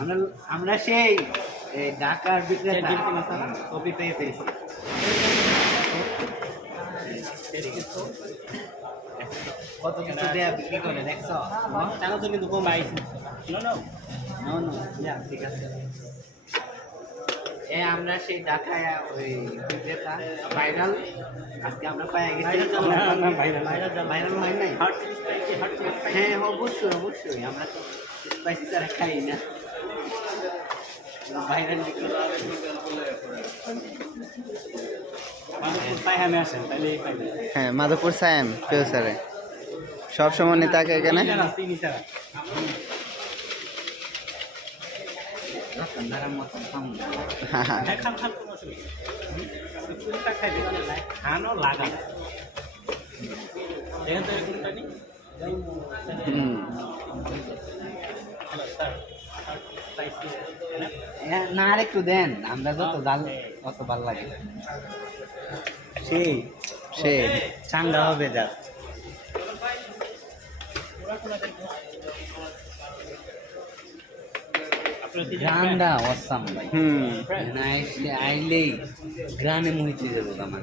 আমরা আমরা সেই ঢাকার বিক্রেতা কপি পেয়ে পেয়েছি। কত কিছু দেয়া বিক্রি করে দেখছো? টাকা তো কিন্তু কম আইছে। ঠিক আছে। আমরা সেই ঢাকায় ওই বিক্রেতা ভাইরাল, আজকে আমরা পাই গেছি। ভাইরাল হয় নাই? হ্যাঁ অবশ্যই অবশ্যই, আমরা তো স্পাইসি ছাড়া খাই না। ভাইরাল হ্যাঁ, মাধবপুর সায়েম ফিউচারে সব সময় নেতাকে এখানে না আর একটু দেন, আমরা যত জাল অত ভালো লাগে। সেই সে ঠান্ডা হবে যা। গ্রানটা অসাম ভাই। আইলেই গ্রানে মুহিতে যাবো আমার।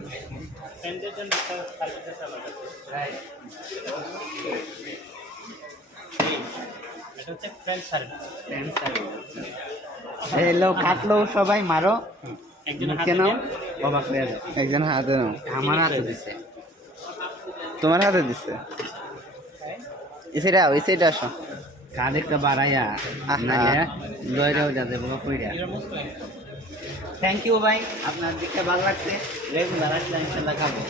এলো কাটলো সবাই মারো, কেন অবাক হয়ে যাও। একজন হাতে নাও, আমার হাতে দিছে। তোমার হাতে দিচ্ছে। এই সাইডে আসো। কাদেরটা বাড়াইয়া লয়রাও যাতে বাবা কইরা। থ্যাংক ইউ ভাই, আপনার দিকটা ভালো লাগছে। রেগুলার আসলে ইনশাল্লাহ খাবো।